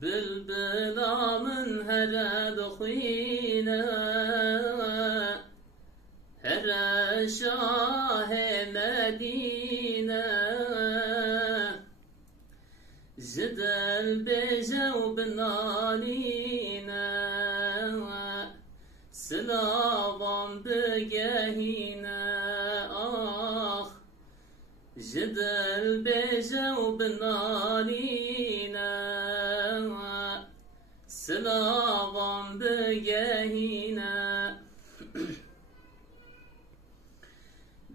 بلبلا من هلا دخينا هلا شاه مدينة جدل بجو بنالينا سلام بجهينا جدل بجو بنالينا سلام بجهينا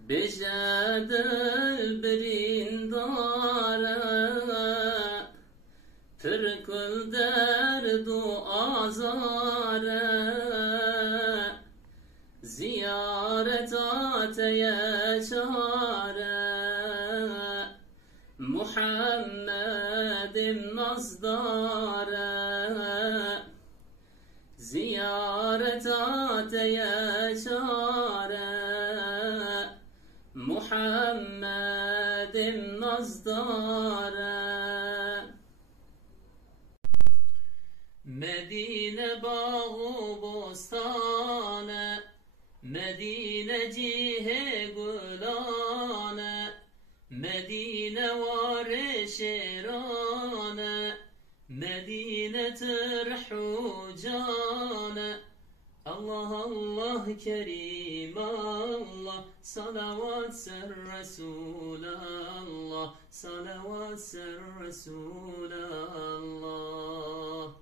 بجدل بريندارا تركل درد وآزارا زيارتات يشارا محمد مصدارا زيارتات يشارا محمد مصدارا مدينة باغ بستانة مدينة جيه قلانة مدينة ورشيرانة مدينة رحوجانة الله الله كريم الله صلوات سر رسول الله صلوات سر رسول الله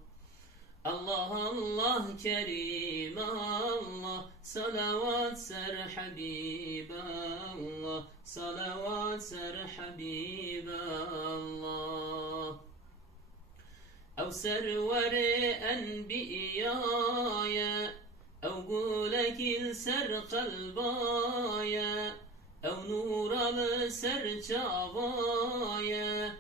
الله الله كريم الله صلوات سر حبيب الله صلوات سر حبيب الله أو سرور أنبيايا أو قولك السر قلبايا أو نور السر جابايا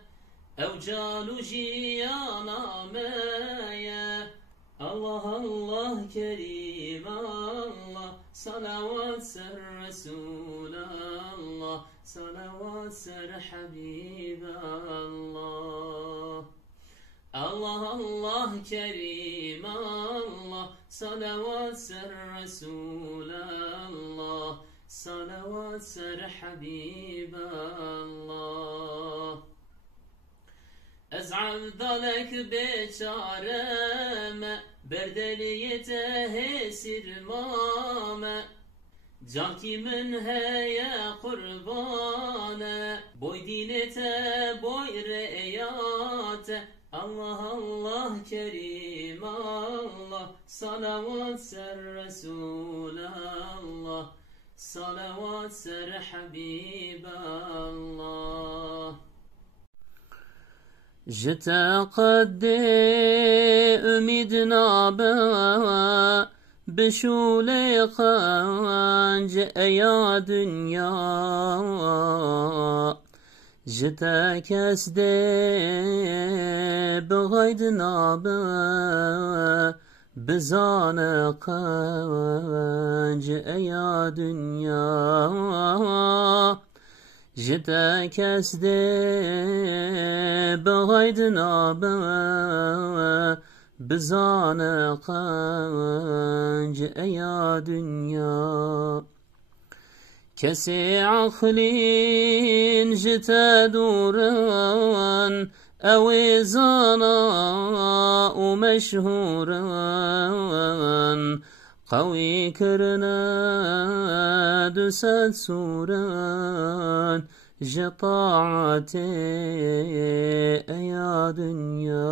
أو جالو جيانا مايا الله الله كريم الله صلوات سر رسول الله صلوات سر حبيب الله الله الله كريم الله صلوات سر رسول الله صلوات سر حبيب الله أزعل ذلك بشارم بردليته سر ماما جانكي من هيا قربانا بوي دينته بوي رئياته الله الله كريم الله صلوات سر رسول الله صلوات سر حبيب الله جتا قد أميدنا بشولي قنج يا دنيا جتا كسد بغيدنا بزان قنج يا دنيا جتا كسد بغيدنا بزان قنج يا دنيا كسي عقلين جتا دوران أوي زانا ومشهوران قوي كرنا دسات سوران جطاعتي يا دنيا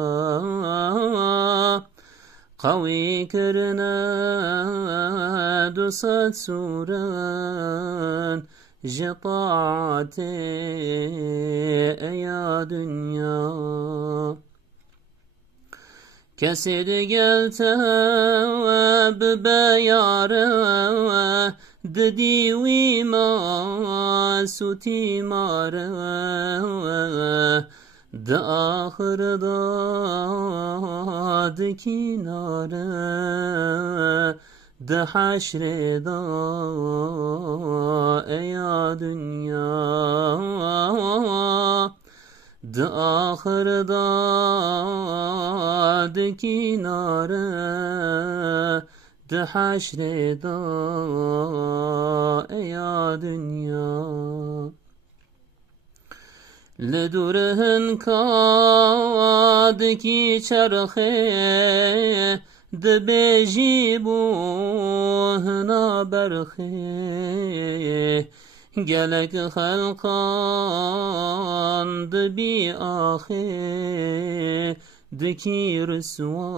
قوي كرنا دسات سوران جطاعتي يا دنيا كسد قلتها ببيارة ددي وما سوتي مارة دا آخر دا دكي نارة دا حشر دا يا دنيا د آخر دا د کناره د حشر دا ایا دنیا لدورهن کاد کی چرخه د بیجی بوهنا برخه گلک خلقان د بی آخه دکی رسوا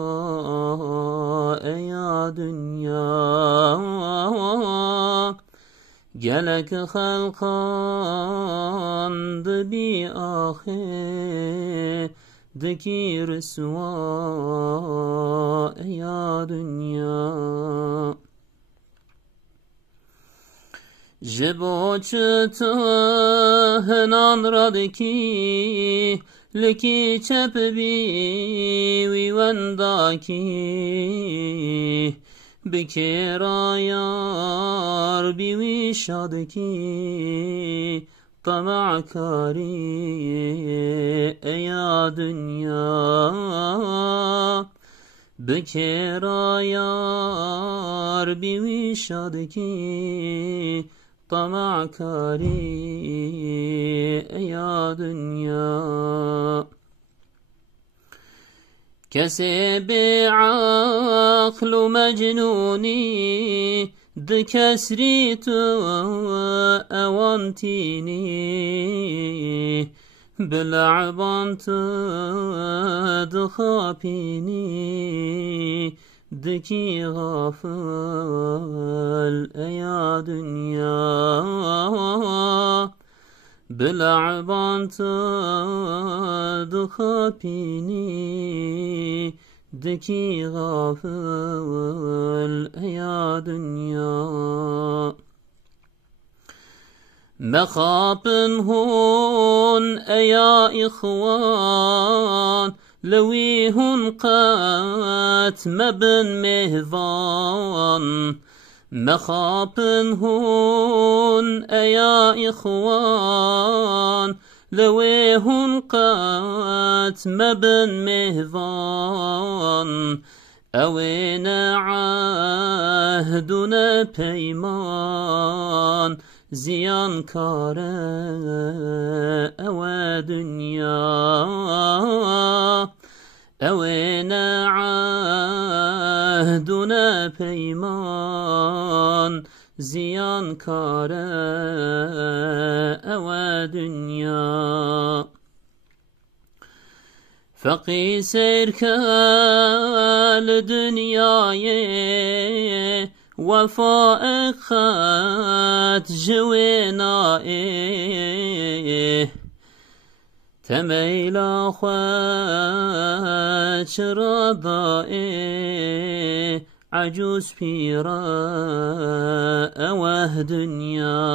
ایا دنیا گلک خلقان د بی آخه دکی رسوا ایا دنیا جبو چتو هنان رادکی لکی چپ بی ویونداکی بکرا یار بیوی شادکی طمع کاری ایا دنیا بکرا یار بیوی شادکی طمع کاری ایا دنیا کسی بعقل و مجنونی د کسری تو اوانتینی بلعبان تو دخابینی دکی غافل ایا دنیا بلعبان تو دخابینی دکی غافل ایا دنیا مخابن هون ایا اخوان لوی هون قات مبن مهوان مخابن هون ایا اخوان لوی هون قات مبن مهوان اوین عهدنا پیمان زیان کاره او دنیا اوین عهدنا پیمان زیان کاره او دنیا فقی سیر کل دنیای وفاء خط جوینای تمیلا خواه چرا دائه عجوز پیرا اوه دنیا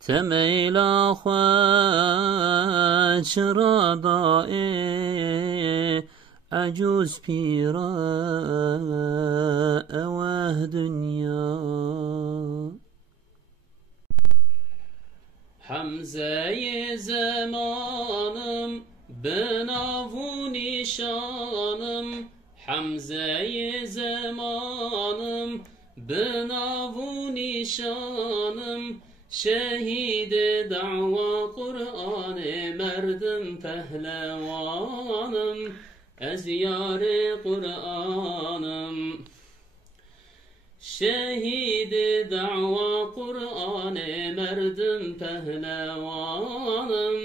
تمیلا خواه چرا دائه عجوز پیرا اوه دنیا حمزه زمانم بناو نشانم حمزه زمانم بناو نشانم شهید دعوا قرآن مردم پهلوانم از یار قرآنم شهید دعوا قرآن مردم پهلوانم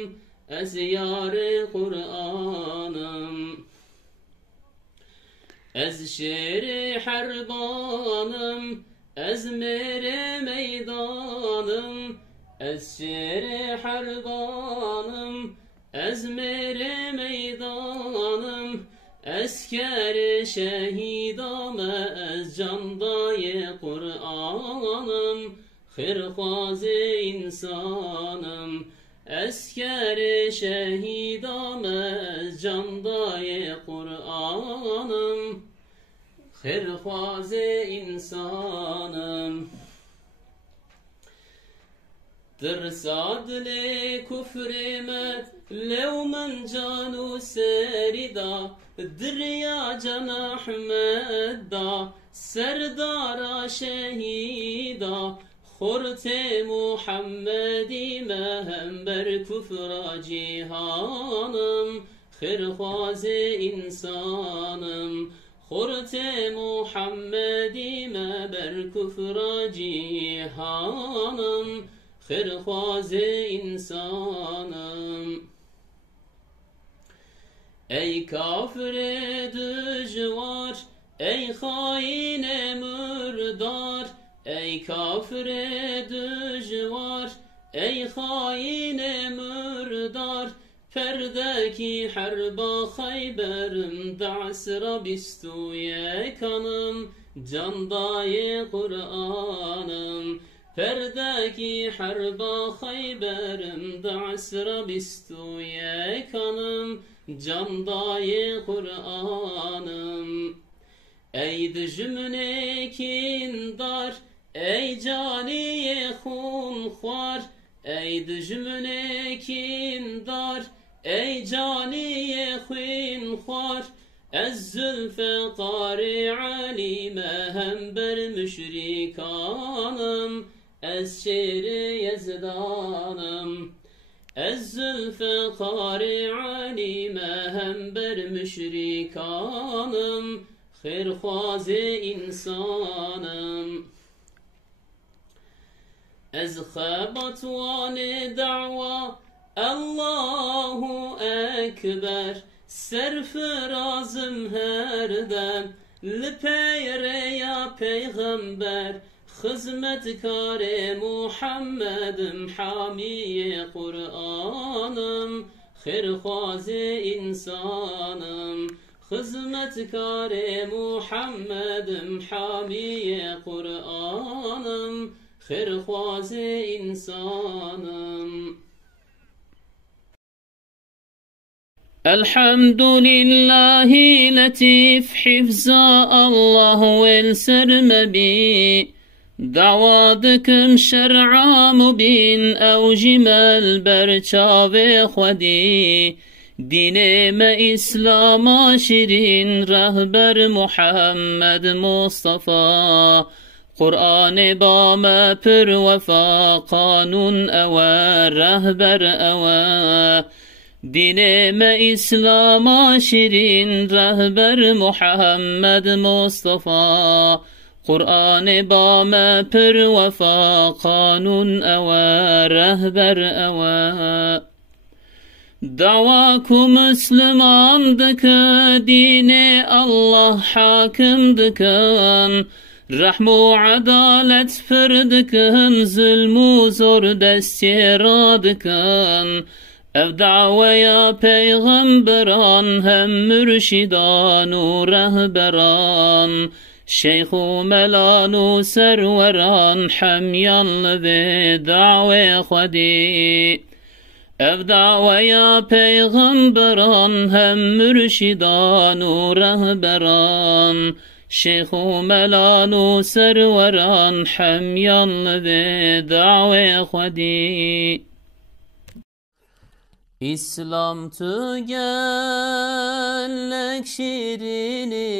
از یار قرآنم از شعر حربانم از مر میدانم از شعر حربانم از مر میدانم اسکر شهیدام از جندای قرآنم خیرخواز انسانم اسکر شهیدام از جندای قرآنم خیرخواز انسانم ترصاد لي كفر مات لو من جانو سردا دريا جنا أحمد دا سردار شهيدا خورت محمدی مهم بر کفر جهانم خیرخواز انسانم خورت محمدی ما بر کفر جهانم خیرخواز انسانم ای کافر دجوار ای خاین مردار ای کافر دجوار ای خاین مردار پردکی حرب خیبرم دعسر بیستو یکانم جندای قرآنم پردکی حرب خیبرم دعسر بیستو یکانم جندای قرآنم ای دجمنه کیندار ای جانی خونخوار ای دجمنه کیندار ای جانی خونخوار از ذوالفقار علیم هم بر مشرکانم از شیر یزدانم از ذوالفقار علیم هم بر مشرکانم خیرخواز انسانم از خبطوان دعوة الله اکبر سرفرازم هر دم لپیر یا پیغمبر خدمتکار محمدم حامی قرآنم خیرخواز انسانم خدمتکار محمدم حامی قرآنم خیرخواز انسانم الحمد لله لطيف حفظ الله والسرم بي دعواتكم شرع مبين أو جمال برچاو خودي دين ما إسلام شرين رهبر محمد مصطفى قرآن با ما پر وفا قانون أوا رهبر أوا دين ما إسلام شرين رهبر محمد مصطفى قرآن با ما پر وفا قانون أوا رهبر أوا دعواكم مسلمان دك دين الله حاكم دكم رحم و عدالت فردكم ظلم و زور دستيرادكم اف دعوة يا پیغمبران هم مرشدان و رهبران شیخ و ملان و سروران حمیان لبه دعوة خودی اف دعوة يا پیغمبران هم مرشدان و رهبران شیخ و ملان و سروران حمیان لبه دعوة خودی İslam tügellek şirini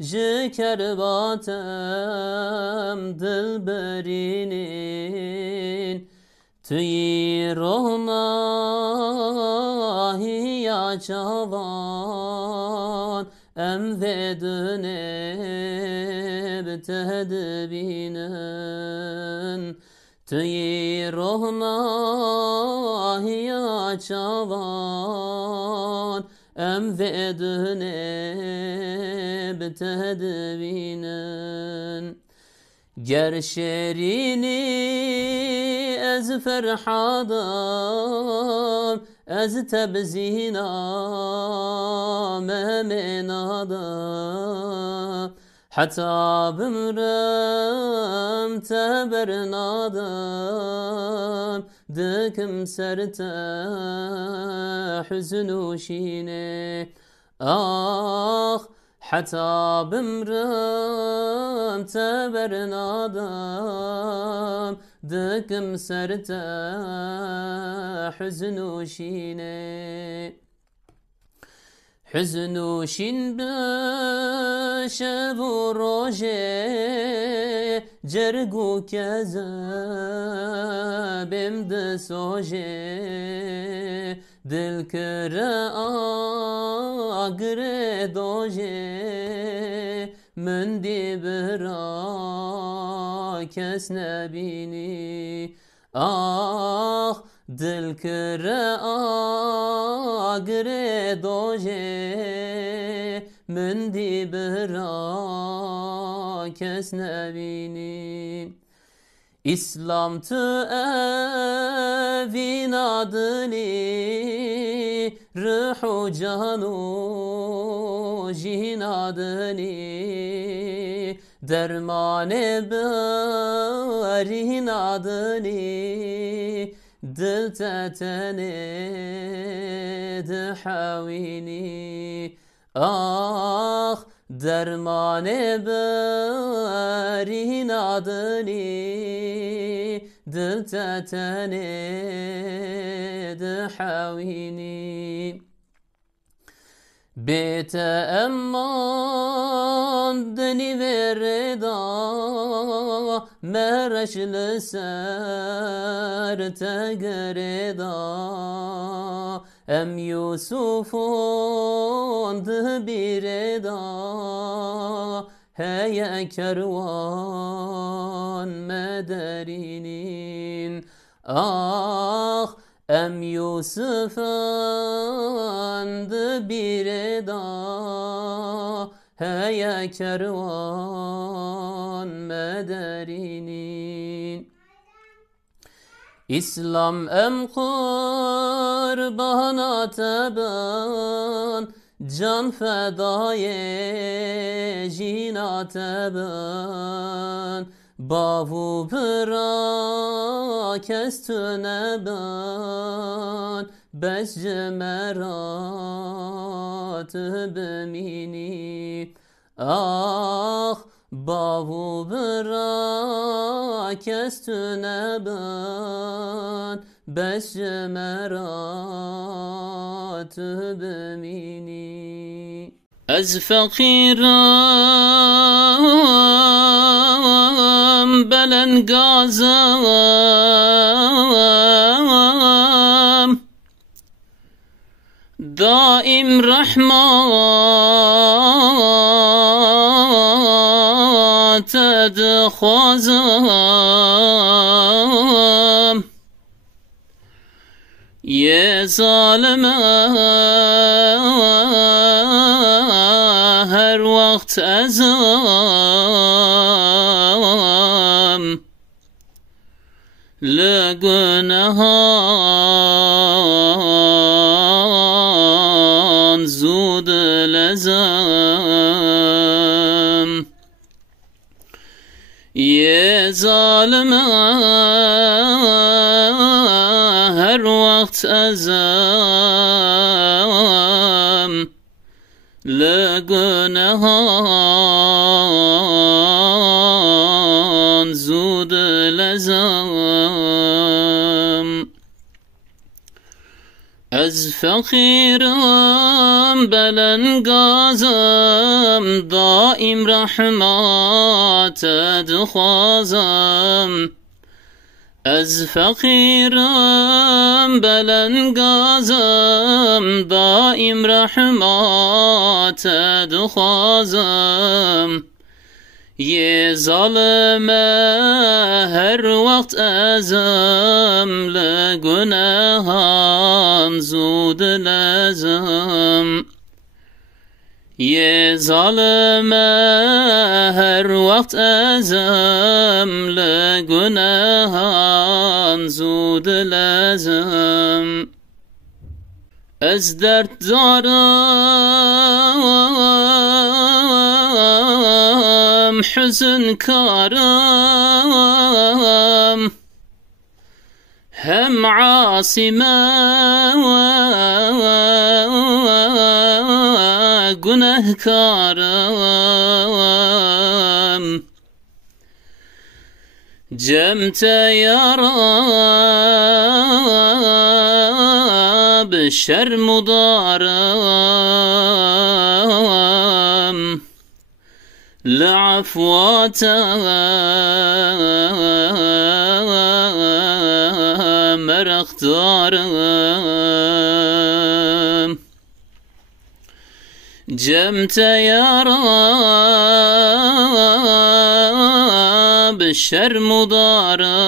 Jekerbatem dilberinin Tüyi ruhna hiya çavan Em vedüneb tedbinen Tüyi ruhna hiya çavan em vedüneb tedbinen ger şerini ez ferhadam ez tebzina memenadam hatta bimrem tebernadam dikim serte hüznü şine ah hatta bimrem tebernadam دكم سرتا حزن وشيني حزن وشين بشب وروجي جرقو كذا بمد سوجي دل كرا آقر دوجي من دي برا كس نبيني آخ دل كرا آقر دوجي من دي برا كس نبيني İslam evin adını ruhu canu jinadını dermane berin adını dil tetene dehavini ah dermane berin adını dil tetene dehavini bete emman deni vereda mereşli ser tegereda em Yusuf'un bireda heye kervan mederinin ah em Yusuf'un bireda heye kervan mederinin İslam em kurbana teben can fedaye jina teben bavu pıra kestüne ben beş cemerat bemini ah bavu pıra kestüne ben beş cemerat bemini Ez fakirim belen gazam daim rahmat edkhazam ye zalime her vakt ezam le günehan zud lezam ye zalime her vakt ezam le günehan zud lezam Ez fakirim belen gazam daim rahmat edkhazam Ez fakirim belen gazam daim rahmat edkhazam ye zalime her vakt ezam le günehan zud lezam ye zalime her vakt ezam le günehan zud lezam Ez dert darım hüzün karım hem asime günehkarım جمت يا رب الشر مضارم لعفواته مرختارم جمت يا رب الشر مضارم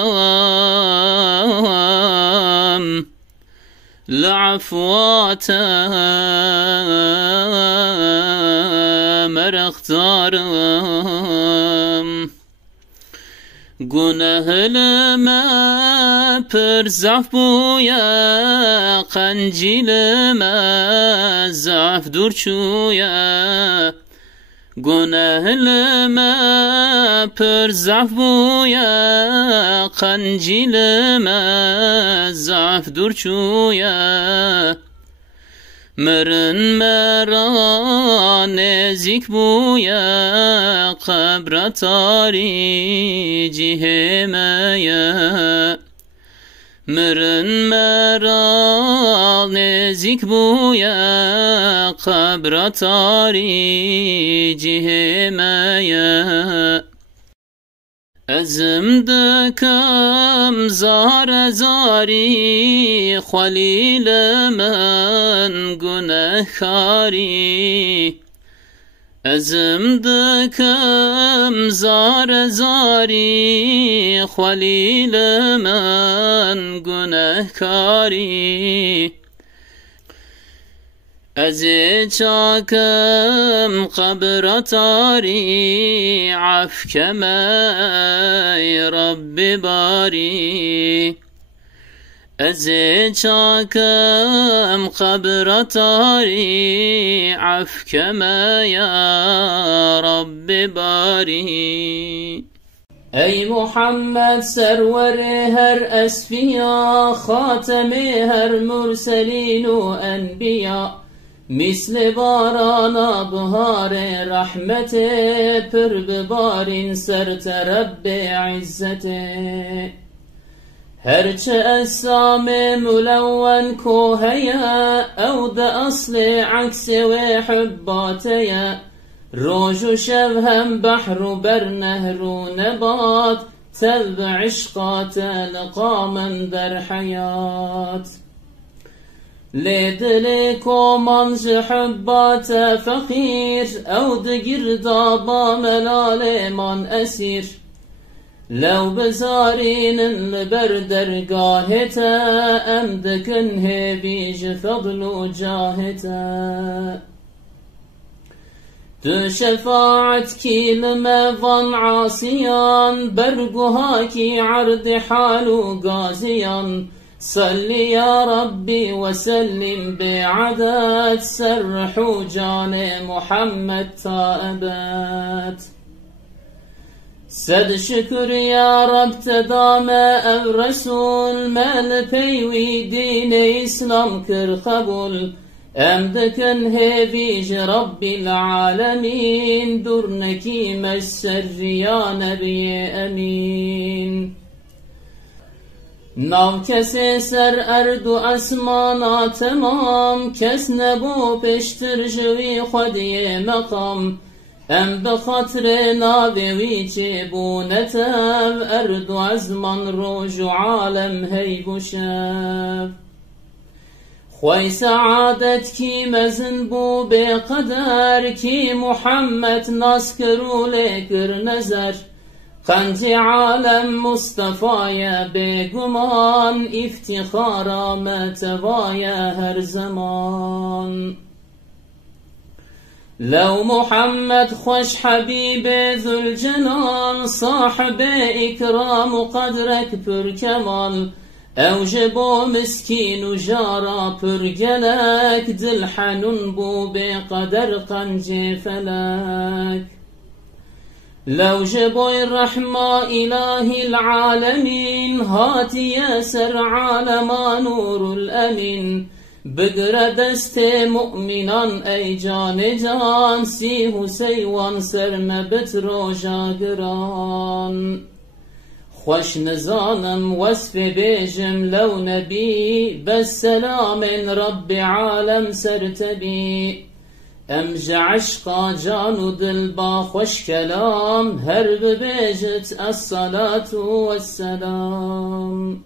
لعفواته مرختارم گناه لما پر زعف بويا قنجيل ما زعف دور شويا گناه لما پر زعف بويا قنجيل ما زعف دور شويا مرن مرا نزيك بويا قبر تاري جهمايا مرن مرا نزيك بويا قبر تاري جهمايا ازم دكم زار زاري خليل من گناه خاري ازم دكم زار زاري خليل من گناه خاري ازي چاكم قبر تاري عفكما يا رب باري ازي چاكم قبر تاري عفكما يا رب باري اي محمد سرور هر اسفيا خاتم هر مرسلين وانبياء مثل بارانا بهار رحمته پر ببارين سرت رب عزته هرچه اسام ملون کوهیا او ده اصل عکس و حباتیا روج و شب هم بحر و بر نهر و نبات تلب عشقات لقا من در حیات لدلك ومنج حبات فقير او دقر ضابا ملال من اسير لو بزارين البردر قاهتا امدكن هبيج فضل جاهتا تو شفاعتك لما ظن عاصيا برقهاكي عرض حال قازيا صل يا ربي وسلم بعدد سرح جان محمد تائبات سد شكر يا رب تدام الرسول مال بيوي دين اسلام كر قبول امدكن هبيج رب العالمين درنكي مسر يا نبي امين نام کسی سر ارد و اسمانا تمام کس نبو پشتر جوی خودی مقام ام بخاطر ناوی چه بونتم ارد و ازمان روج و عالم هیب و شب خوی سعادت کی مزن بو بقدر کی محمد ناس کرو لکر نظر خنج عالم مصطفى بگمان افتخارا متوايا هر زمان لو محمد خوش حبيب ذو الجنان صاحب اكرام قدرك پر كمال اوجبو مسكين وجارا پر جلك دل حنون بو بقدر قنج فلك لو جبوا الرحمة إله العالمين هاتي ياسر عالما نور الأمين بقر دست مؤمنا أي جان جان سيه سيوان سرم بترو جاقران خوش نزانم وصف بيجم لو نبي بالسلام رب عالم سرتبي امج عشقا جان دل با خوش كلام هرب بيجت الصلاة والسلام